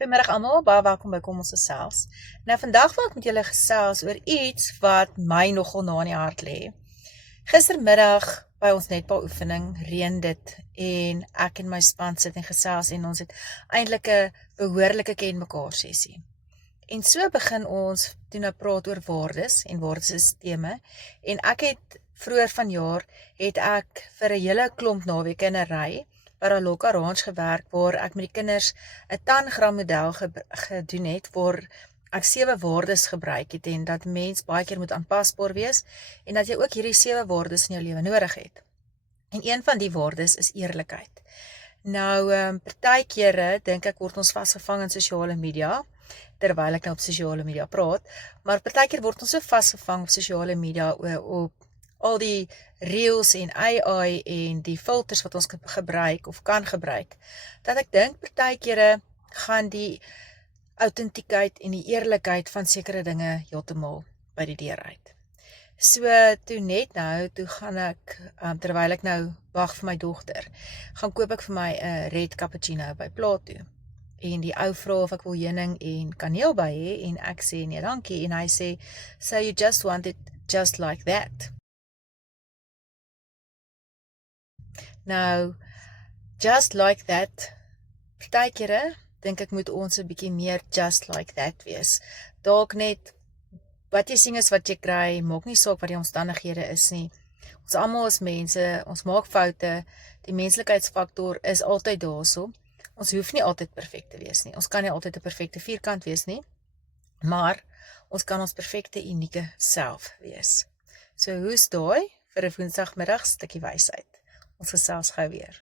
Goeiemiddag almal, baie welkom by Kom ons gesels. Nou vandag wil ek met julle gesels oor iets wat my nogal na in die hart lê. Gistermiddag by ons netbaloefening reën dit en ek en my span sit en gesels en ons het eintlik 'n behoorlike ken mekaar sessie. En so begin ons toe nou praat oor waardes en waardesisteme en ek het vroeër vanjaar het ek vir 'n hele klomp naweke in 'n ry by Raloka Ranch gewerk waar ek met die kinders 'n tangram model gedoen het waar ek 7 waardes gebruik het en dat mens baie keer moet aanpasbaar wees en dat jy ook hierdie 7 waardes in jou lewe nodig het. En een van die waardes is eerlikheid. Nou, partykeere dink ek word ons vasgevang in sosiale media, terwyl ek nou op sosiale media praat, maar partykeer word ons so vasgevang op sosiale media op al die reels en AI en die filters wat ons gebruik of kan gebruik, dat ek dink partykeere gaan die autentiekheid en die eerlikheid van sekere dinge heeltemal by die deur uit. So, toe gaan ek, terwyl ek nou wag vir my dogter, gaan koop ek vir my 'n red cappuccino by Plato. En die ou vra of ek wil heuning en kaneel by hê en ek sê nee dankie en hy sê, so you just want it just like that. Nou, just like that, partykeere dink ek moet ons 'n bietjie meer just like that wees. Dalk net, wat jy sien is wat jy kry, maak nie saak wat die omstandighede is nie. Ons almal is mense, ons maak foute, die menslikheidsfaktor is altyd daarso. Ons hoef nie altyd perfek te wees nie, ons kan nie altyd 'n perfekte vierkant wees nie, maar ons kan ons perfekte unieke self wees. So hoe's daai vir 'n woensdagmiddag stukkie wysheid? Ons gesels gou weer.